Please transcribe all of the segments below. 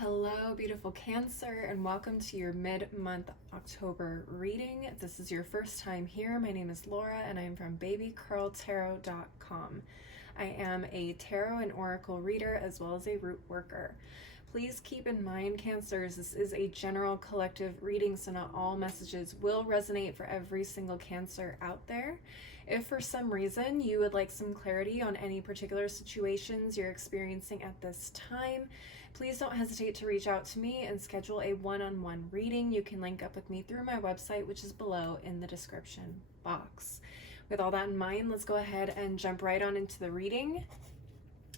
Hello, beautiful Cancer, and welcome to your mid-month October reading. If this is your first time here, my name is Laura, and I am from babycurltarot.com. I am a tarot and oracle reader as well as a root worker. Please keep in mind, Cancers, this is a general collective reading, so not all messages will resonate for every single Cancer out there. If for some reason you would like some clarity on any particular situations you're experiencing at this time, please don't hesitate to reach out to me and schedule a one-on-one reading. You can link up with me through my website, which is below in the description box. With all that in mind, let's go ahead and jump right on into the reading.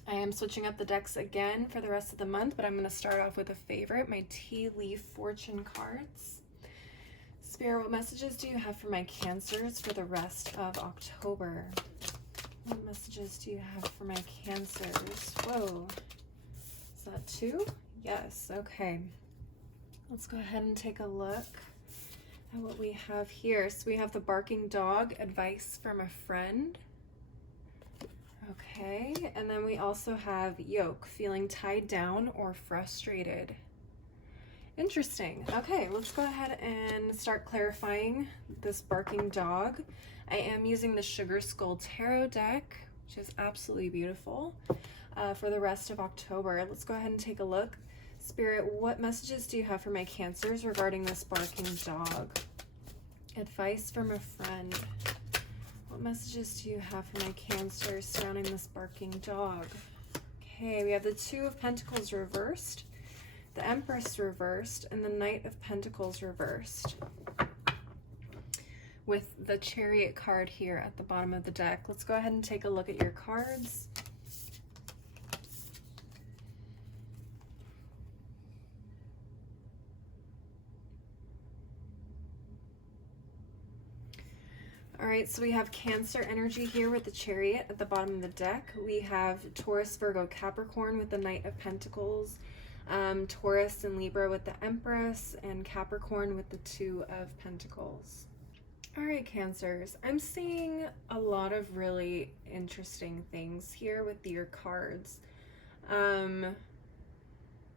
I am switching up the decks again for the rest of the month, but I'm going to start off with a favorite, my Tea Leaf Fortune cards. Spirit, what messages do you have for my Cancers for the rest of October? What messages do you have for my Cancers? Whoa. Is that two? Yes. Okay. Let's go ahead and take a look at what we have here. So we have the barking dog, advice from a friend. Okay. And then we also have yoke, feeling tied down or frustrated. Interesting. Okay, let's go ahead and start clarifying this barking dog. I am using the Sugar Skull Tarot deck, which is absolutely beautiful, for the rest of October. Let's go ahead and take a look. Spirit, what messages do you have for my Cancers regarding this barking dog? Advice from a friend. What messages do you have for my Cancers surrounding this barking dog? Okay, we have the Two of Pentacles reversed, the Empress reversed, and the Knight of Pentacles reversed, with the Chariot card here at the bottom of the deck. Let's go ahead and take a look at your cards. All right, so we have Cancer energy here with the Chariot at the bottom of the deck. We have Taurus, Virgo, Capricorn with the Knight of Pentacles, Taurus and Libra with the Empress, and Capricorn with the Two of Pentacles. All right, Cancers, I'm seeing a lot of really interesting things here with your cards. The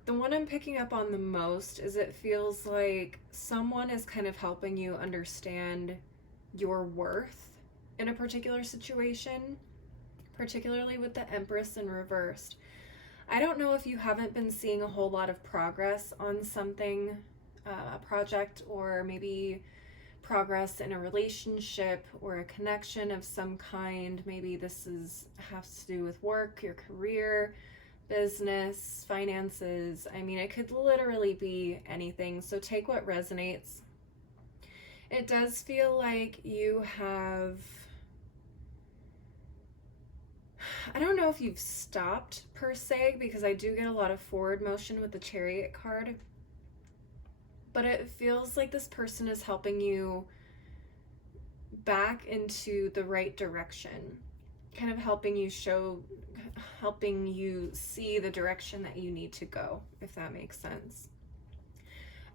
one I'm picking up on the most is it feels like someone is kind of helping you understand your worth in a particular situation, particularly with the Empress in reversed. I don't know if you haven't been seeing a whole lot of progress on something, a project, or maybe progress in a relationship or a connection of some kind. Maybe this has to do with work, your career, business, finances. I mean, it could literally be anything. So take what resonates. It does feel like you have, I don't know if you've stopped per se, because I do get a lot of forward motion with the Chariot card, but it feels like this person is helping you back into the right direction, kind of helping you see the direction that you need to go, if that makes sense.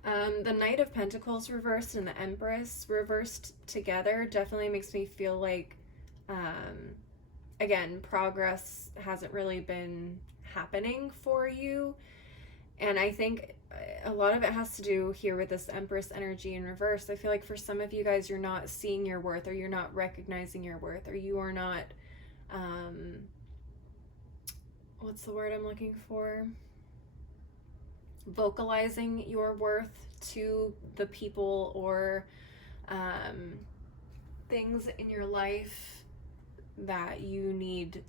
The Knight of Pentacles reversed and the Empress reversed together definitely makes me feel like, again, progress hasn't really been happening for you. And I think a lot of it has to do here with this Empress energy in reverse. I feel like for some of you guys, you're not seeing your worth, or you're not recognizing your worth, or you are not, what's the word I'm looking for? Vocalizing your worth to the people or things in your life that you need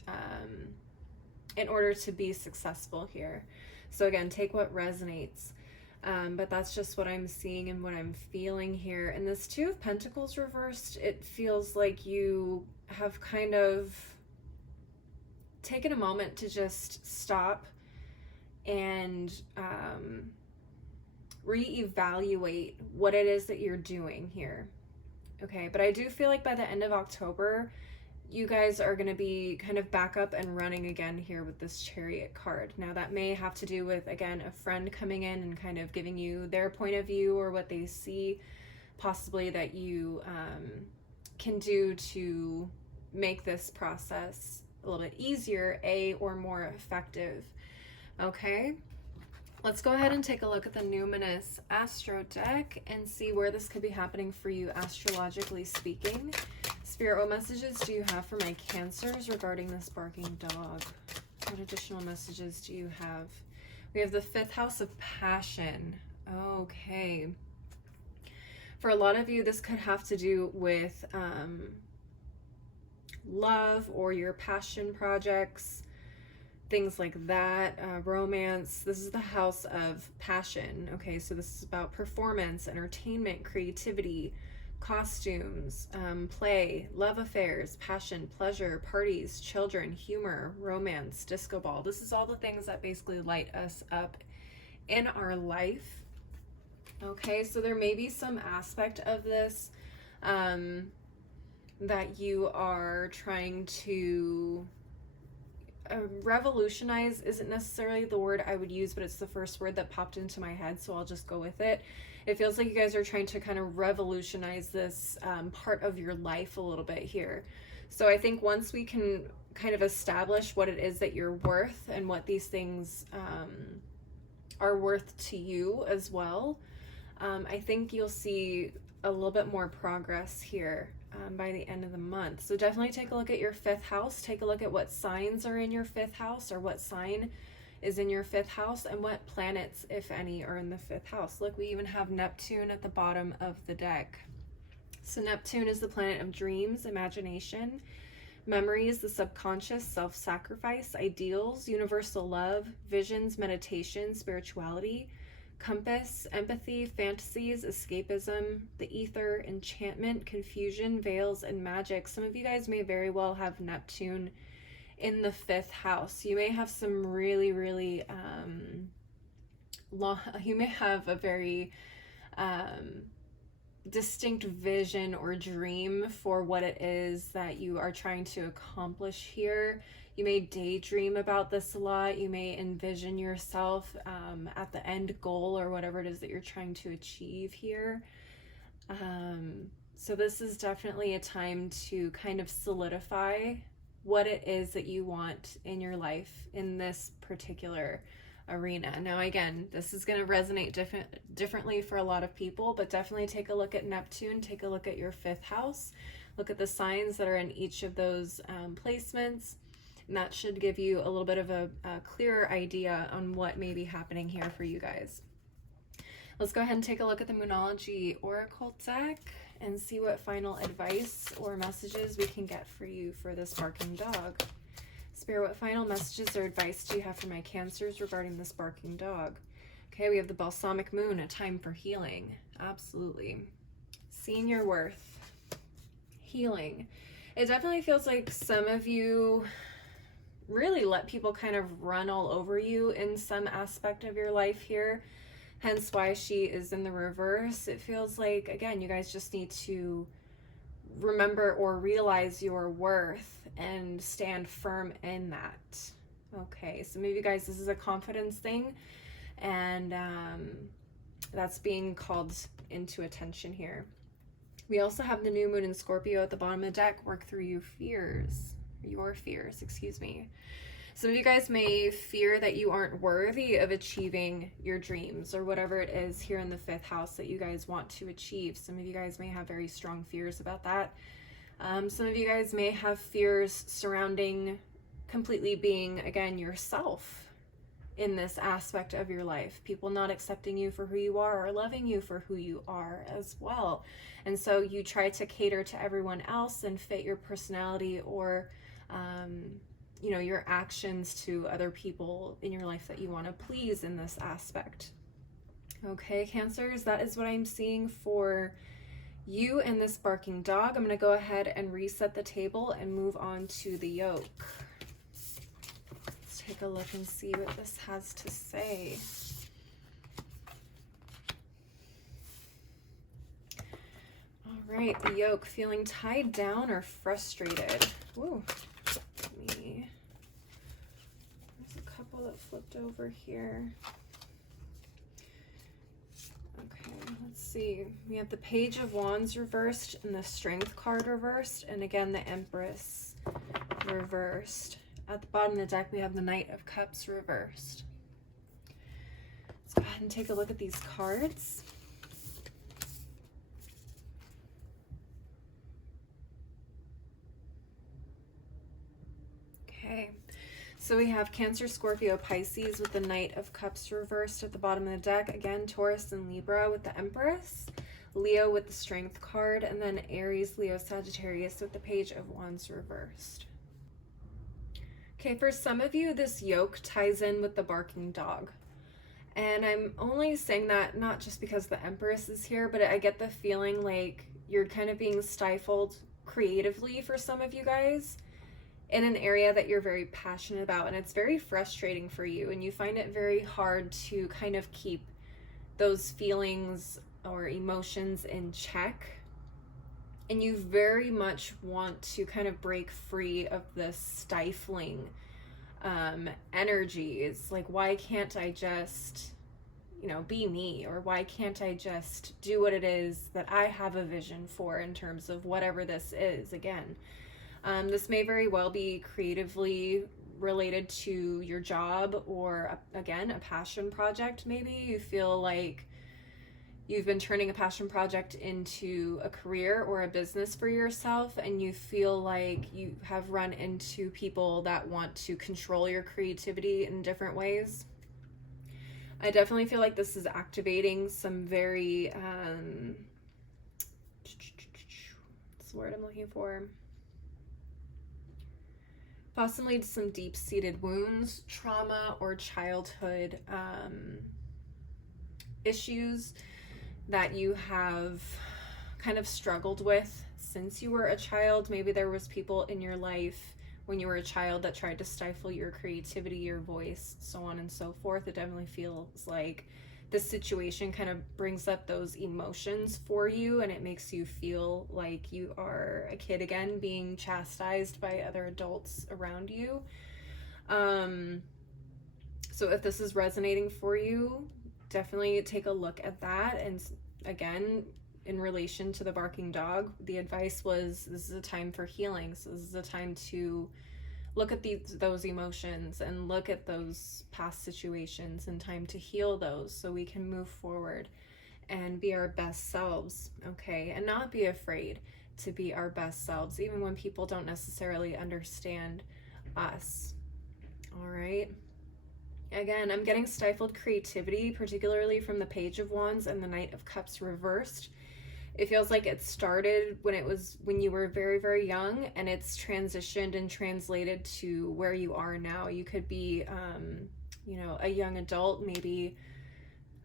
in order to be successful here. So again, take what resonates, but that's just what I'm seeing and what I'm feeling here. And this Two of Pentacles reversed, it feels like you have kind of taken a moment to just stop and reevaluate what it is that you're doing here. Okay, but I do feel like by the end of October, you guys are going to be kind of back up and running again here with this Chariot card. Now that may have to do with, again, a friend coming in and kind of giving you their point of view or what they see possibly that you can do to make this process a little bit easier, or more effective. Okay, Let's go ahead and take a look at the Numinous Astro deck and see where this could be happening for you astrologically speaking. Spirit, what messages do you have for my Cancers regarding this barking dog? What additional messages do you have? We have the 5th house of passion. Okay. For a lot of you, this could have to do with love or your passion projects, things like that, romance. This is the house of passion. Okay, so this is about performance, entertainment, creativity, costumes, play, love affairs, passion, pleasure, parties, children, humor, romance, disco ball. This is all the things that basically light us up in our life. Okay, so there may be some aspect of this that you are trying to revolutionize. Isn't necessarily the word I would use, but it's the first word that popped into my head, so I'll just go with it. It feels like you guys are trying to kind of revolutionize this part of your life a little bit here. So I think once we can kind of establish what it is that you're worth and what these things are worth to you as well, I think you'll see a little bit more progress here by the end of the month. So definitely take a look at your 5th house. Take a look at what signs are in your 5th house, or what sign is in your 5th house, and what planets, if any, are in the 5th house. Look, we even have Neptune at the bottom of the deck. So Neptune is the planet of dreams, imagination, memories, the subconscious, self-sacrifice, ideals, universal love, visions, meditation, spirituality, compass, empathy, fantasies, escapism, the ether, enchantment, confusion, veils, and magic. Some of you guys may very well have Neptune in the 5th house. You may have some really, really you may have a very distinct vision or dream for what it is that you are trying to accomplish here. You may daydream about this a lot. You may envision yourself at the end goal, or whatever it is that you're trying to achieve here. So this is definitely a time to kind of solidify what it is that you want in your life in this particular arena. Now, again, this is going to resonate differently for a lot of people, but definitely take a look at Neptune. Take a look at your 5th house. Look at the signs that are in each of those placements. And that should give you a little bit of a clearer idea on what may be happening here for you guys. Let's go ahead and take a look at the Moonology Oracle deck and see what final advice or messages we can get for you for this barking dog. Spirit, what final messages or advice do you have for my Cancers regarding this barking dog? Okay, we have the Balsamic Moon, a time for healing. Absolutely. Seeing your worth. Healing. It definitely feels like some of you really let people kind of run all over you in some aspect of your life here. Hence why she is in the reverse. It feels like, again, you guys just need to remember or realize your worth and stand firm in that. Okay, so maybe, guys, this is a confidence thing, and that's being called into attention here. We also have the new moon in Scorpio at the bottom of the deck. Work through your fears, excuse me. Some of you guys may fear that you aren't worthy of achieving your dreams or whatever it is here in the 5th house that you guys want to achieve. Some of you guys may have very strong fears about that. Some of you guys may have fears surrounding completely being, again, yourself in this aspect of your life. People not accepting you for who you are or loving you for who you are as well. And so you try to cater to everyone else and fit your personality or your actions to other people in your life that you want to please in this aspect. Okay, Cancers, that is what I'm seeing for you and this barking dog. I'm going to go ahead and reset the table and move on to the yoke. Let's take a look and see what this has to say. All right, the yoke, feeling tied down or frustrated. Ooh. There's a couple that flipped over here. Okay, let's see. We have the Page of Wands reversed and the Strength card reversed, and again the Empress reversed. At the bottom of the deck we have the Knight of Cups reversed. Let's go ahead and take a look at these cards. Okay, so we have Cancer, Scorpio, Pisces with the Knight of Cups reversed at the bottom of the deck. Again, Taurus and Libra with the Empress. Leo with the Strength card, and then Aries, Leo, Sagittarius with the Page of Wands reversed. Okay, for some of you, this yoke ties in with the barking dog. And I'm only saying that not just because the Empress is here, but I get the feeling like you're kind of being stifled creatively for some of you guys in an area that you're very passionate about, and it's very frustrating for you, and you find it very hard to kind of keep those feelings or emotions in check, and you very much want to kind of break free of this stifling energies. Like, why can't I just, you know, be me? Or why can't I just do what it is that I have a vision for in terms of whatever this is? Again, this may very well be creatively related to your job, or again, a passion project. Maybe you feel like you've been turning a passion project into a career or a business for yourself, and you feel like you have run into people that want to control your creativity in different ways. I definitely feel like this is activating some very, what's the word I'm looking for? Possibly some deep-seated wounds, trauma, or childhood issues that you have kind of struggled with since you were a child. Maybe there was people in your life when you were a child that tried to stifle your creativity, your voice, so on and so forth. It definitely feels like this situation kind of brings up those emotions for you, and it makes you feel like you are a kid again, being chastised by other adults around you. So if this is resonating for you, definitely take a look at that. And again, in relation to the barking dog, the advice was, this is a time for healing. So this is a time to look at those emotions and look at those past situations, and time to heal those so we can move forward and be our best selves, okay? And not be afraid to be our best selves, even when people don't necessarily understand us, all right? Again, I'm getting stifled creativity, particularly from the Page of Wands and the Knight of Cups reversed. It feels like it started when you were very, very young, and it's transitioned and translated to where you are now. You could be, you know, a young adult, maybe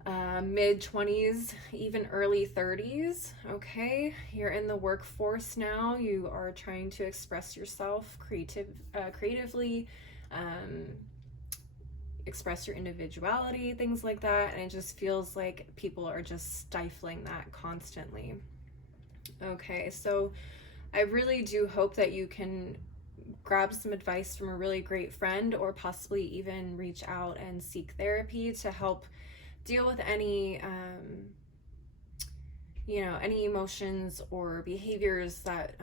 mid-20s, even early 30s, okay? You're in the workforce now. You are trying to express yourself creatively, express your individuality, things like that, and it just feels like people are just stifling that constantly. Okay, so I really do hope that you can grab some advice from a really great friend, or possibly even reach out and seek therapy to help deal with any you know, any emotions or behaviors that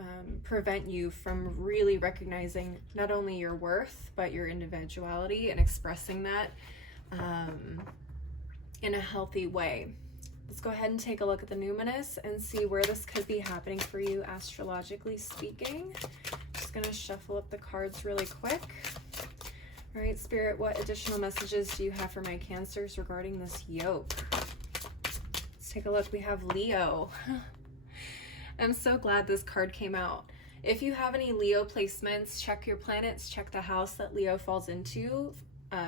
prevent you from really recognizing not only your worth, but your individuality, and expressing that in a healthy way. Let's go ahead and take a look at the numinous and see where this could be happening for you, astrologically speaking. Just going to shuffle up the cards really quick. All right, Spirit, what additional messages do you have for my Cancers regarding this yoke? Take a look. We have Leo. I'm so glad this card came out. If you have any Leo placements, check your planets, check the house that Leo falls into.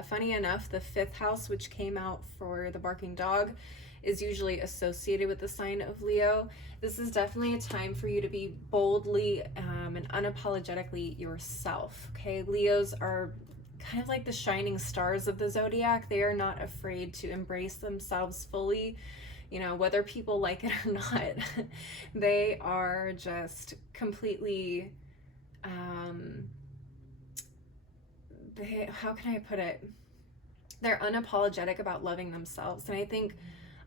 Funny enough, the 5th house, which came out for the barking dog, is usually associated with the sign of Leo. This is definitely a time for you to be boldly and unapologetically yourself, okay? Leos are kind of like the shining stars of the zodiac. They are not afraid to embrace themselves fully. You know, whether people like it or not, they are just completely, how can I put it? They're unapologetic about loving themselves. And I think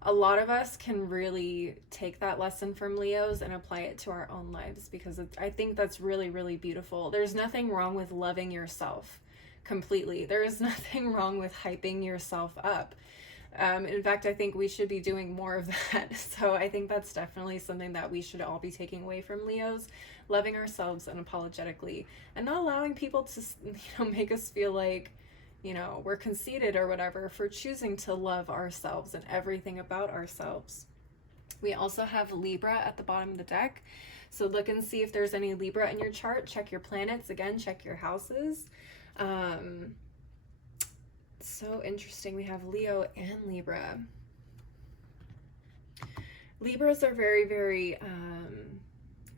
a lot of us can really take that lesson from Leos and apply it to our own lives, because I think that's really, really beautiful. There's nothing wrong with loving yourself completely. There is nothing wrong with hyping yourself up. In fact, I think we should be doing more of that. So I think that's definitely something that we should all be taking away from Leos, loving ourselves unapologetically and not allowing people to, make us feel like, we're conceited or whatever for choosing to love ourselves and everything about ourselves. We also have Libra at the bottom of the deck. So look and see if there's any Libra in your chart. Check your planets. Again, check your houses. So interesting. We have Leo and Libra. Libras are very, very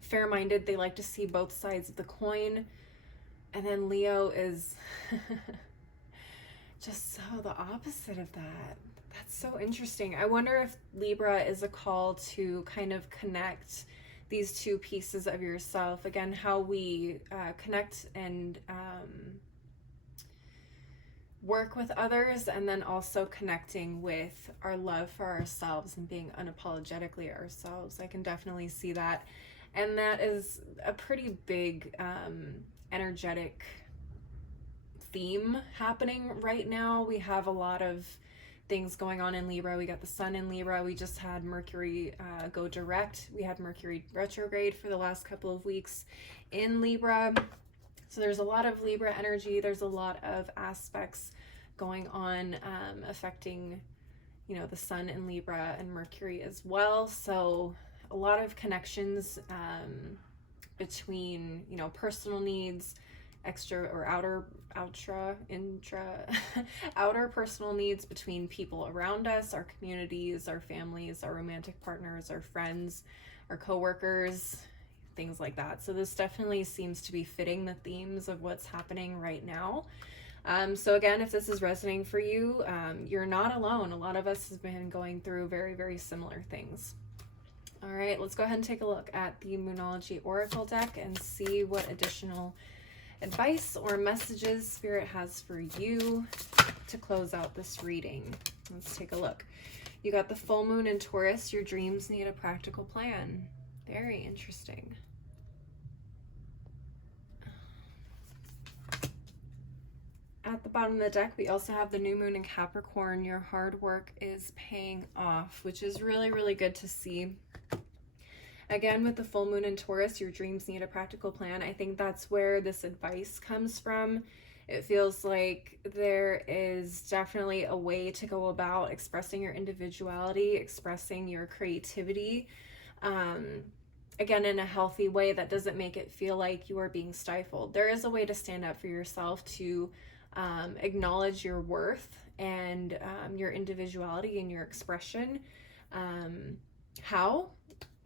fair-minded. They like to see both sides of the coin. And then Leo is just so the opposite of that. That's so interesting. I wonder if Libra is a call to kind of connect these two pieces of yourself. Again, how we connect and work with others, and then also connecting with our love for ourselves and being unapologetically ourselves. I can definitely see that. And that is a pretty big energetic theme happening right now. We have a lot of things going on in Libra. We got the sun in Libra. We just had Mercury go direct. We had Mercury retrograde for the last couple of weeks in Libra. So there's a lot of Libra energy. There's a lot of aspects going on affecting, the sun in Libra and Mercury as well. So a lot of connections between, personal needs, extra or outer personal needs between people around us, our communities, our families, our romantic partners, our friends, our coworkers, things like that. So this definitely seems to be fitting the themes of what's happening right now. So again, if this is resonating for you, you're not alone. A lot of us have been going through very, very similar things. All right, let's go ahead and take a look at the Moonology Oracle deck and see what additional advice or messages Spirit has for you to close out this reading. Let's take a look. You got the full moon in Taurus. Your dreams need a practical plan. Very interesting. At the bottom of the deck, we also have the new moon in Capricorn. Your hard work is paying off, which is really, really good to see. Again, with the full moon in Taurus, your dreams need a practical plan. I think that's where this advice comes from. It feels like there is definitely a way to go about expressing your individuality, expressing your creativity, again, in a healthy way that doesn't make it feel like you are being stifled. There is a way to stand up for yourself, to acknowledge your worth and your individuality and your expression. How?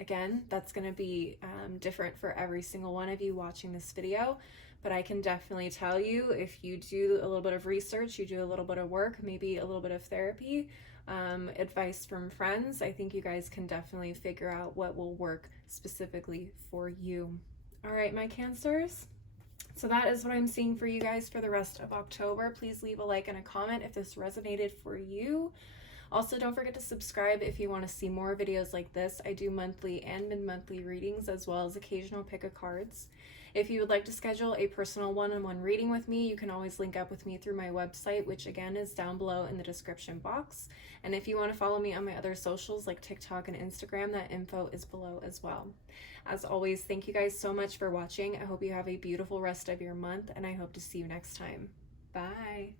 Again, that's going to be different for every single one of you watching this video, but I can definitely tell you, if you do a little bit of research, you do a little bit of work, maybe a little bit of therapy, advice from friends, I think you guys can definitely figure out what will work specifically for you. All right, my Cancers. So that is what I'm seeing for you guys for the rest of October. Please leave a like and a comment if this resonated for you. Also, don't forget to subscribe if you want to see more videos like this. I do monthly and mid-monthly readings, as well as occasional pick of cards. If you would like to schedule a personal one-on-one reading with me, you can always link up with me through my website, which again is down below in the description box. And if you want to follow me on my other socials like TikTok and Instagram, that info is below as well. As always, thank you guys so much for watching. I hope you have a beautiful rest of your month, and I hope to see you next time. Bye.